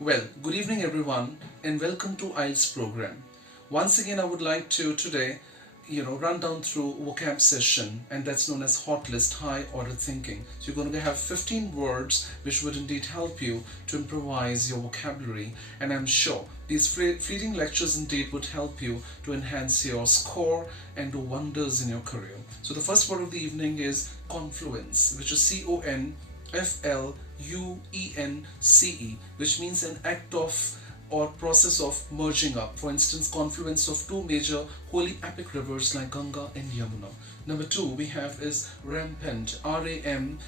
Well, good evening everyone and welcome to IELTS program. Once again I would like to today, run down through vocab session and that's known as hot list high order thinking. So you're going to have 15 words which would indeed help you to improvise your vocabulary, and I'm sure these fleeting lectures indeed would help you to enhance your score and do wonders in your career. So the first word of the evening is confluence, which is CONFLUENCE, which means an act of or process of merging up. For instance, confluence of two major holy epic rivers like Ganga and Yamuna. Number two we have is rampant, RAMPANT,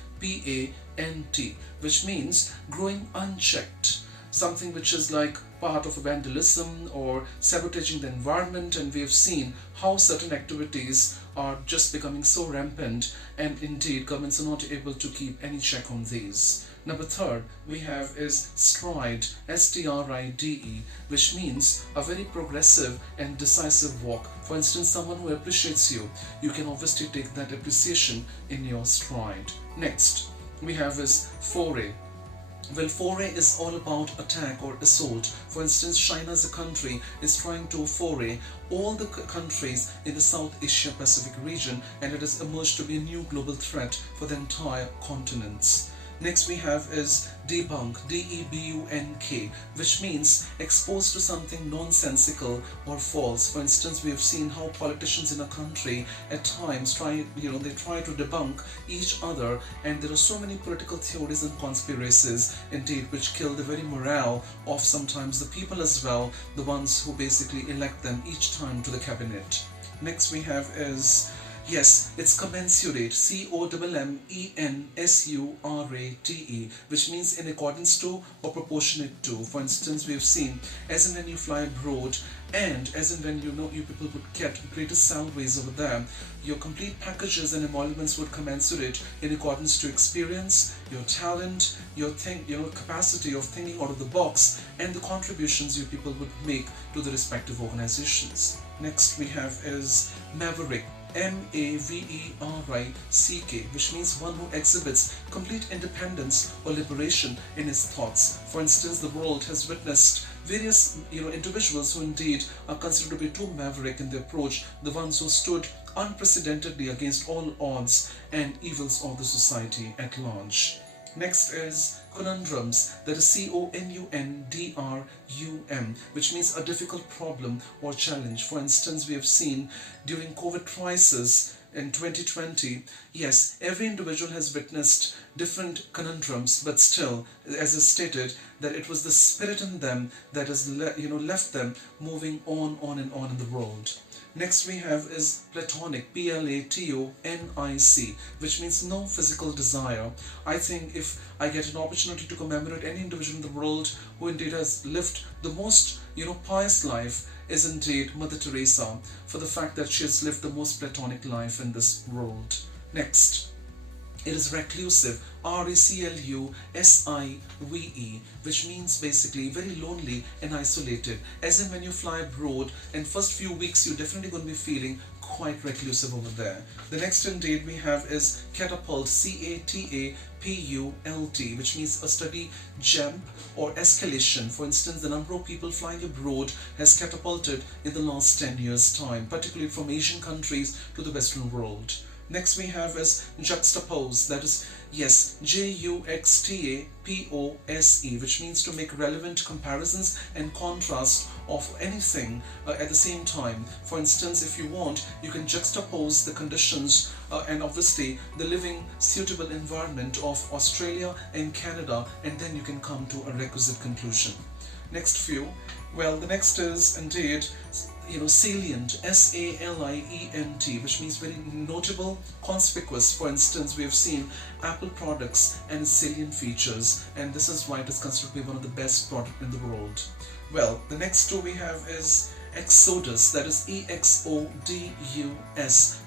which means growing unchecked, something which is like part of a vandalism or sabotaging the environment, and we have seen how certain activities are just becoming so rampant, and indeed governments are not able to keep any check on these. Number third we have is stride, STRIDE, which means a very progressive and decisive walk. For instance, someone who appreciates you, you can obviously take that appreciation in your stride. Next we have is foray. Well, foray is all about attack or assault. For instance, China as a country is trying to foray all the countries in the South Asia Pacific region, and it has emerged to be a new global threat for the entire continents. Next we have is debunk, DEBUNK, which means exposed to something nonsensical or false. For instance, we have seen how politicians in a country at times they try to debunk each other, and there are so many political theories and conspiracies indeed which kill the very morale of sometimes the people as well, the ones who basically elect them each time to the cabinet. Next we have is, yes, it's commensurate, COMMENSURATE, which means in accordance to or proportionate to. For instance, we have seen as in when you fly abroad, and as in when you people would get greater salaries over there, your complete packages and emoluments would commensurate in accordance to experience, your talent, your capacity of thinking out of the box, and the contributions you people would make to the respective organizations. Next we have is maverick, MAVERICK, which means one who exhibits complete independence or liberation in his thoughts. For instance, the world has witnessed various individuals who indeed are considered to be too maverick in their approach, the ones who stood unprecedentedly against all odds and evils of the society at large. Next is conundrums, that is CONUNDRUM, which means a difficult problem or challenge. For instance, we have seen during COVID crisis in 2020, yes, every individual has witnessed different conundrums, but still, as is stated, that it was the spirit in them that has left them moving on and on in the world. Next we have is platonic, PLATONIC, which means no physical desire. I think if I get an opportunity to commemorate any individual in the world who indeed has lived the most pious life, is indeed Mother Teresa, for the fact that she has lived the most platonic life in this world. Next, it is reclusive, RECLUSIVE, which means basically very lonely and isolated. As in when you fly abroad, in first few weeks you're definitely going to be feeling quite reclusive over there. The next indeed we have is catapult, CATAPULT, which means a steady jump or escalation. For instance, the number of people flying abroad has catapulted in the last 10 years time, particularly from Asian countries to the Western world. Next we have is juxtapose, that is, yes, JUXTAPOSE, which means to make relevant comparisons and contrast of anything at the same time. For instance, if you want, you can juxtapose the conditions and obviously the living suitable environment of Australia and Canada, and then you can come to a requisite conclusion. Next few, well, the next is indeed salient, SALIENT, which means very notable, conspicuous. For instance, we have seen Apple products and salient features, and this is why it is considered to be one of the best products in the world. Well, the next two we have is exodus, that is EXODUS,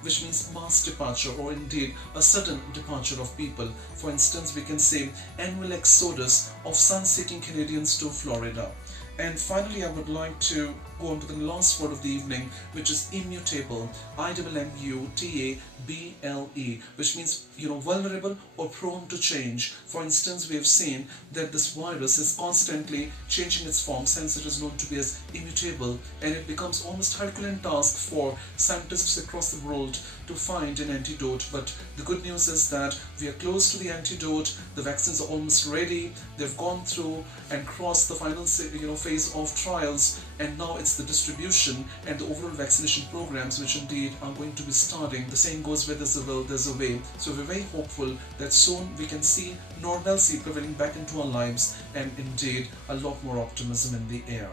which means mass departure or indeed a sudden departure of people. For instance, we can say annual exodus of sun-seeking Canadians to Florida. And finally, I would like to go on to the last word of the evening, which is immutable. IMMUTABLE, which means vulnerable or prone to change. For instance, we have seen that this virus is constantly changing its form, since it is known to be as immutable, and it becomes almost Herculean task for scientists across the world to find an antidote. But the good news is that we are close to the antidote. The vaccines are almost ready. They've gone through and crossed the final phase of trials, and now it's the distribution and the overall vaccination programs which indeed are going to be starting. The saying goes, where there's a will, there's a way. So we're very hopeful that soon we can see normalcy prevailing back into our lives, and indeed a lot more optimism in the air.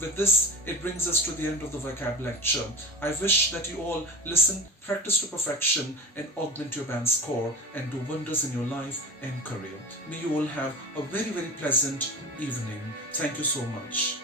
With this, it brings us to the end of the vocab lecture. I wish that you all listen, practice to perfection, and augment your band score and do wonders in your life and career. May you all have a very, very pleasant evening. Thank you so much.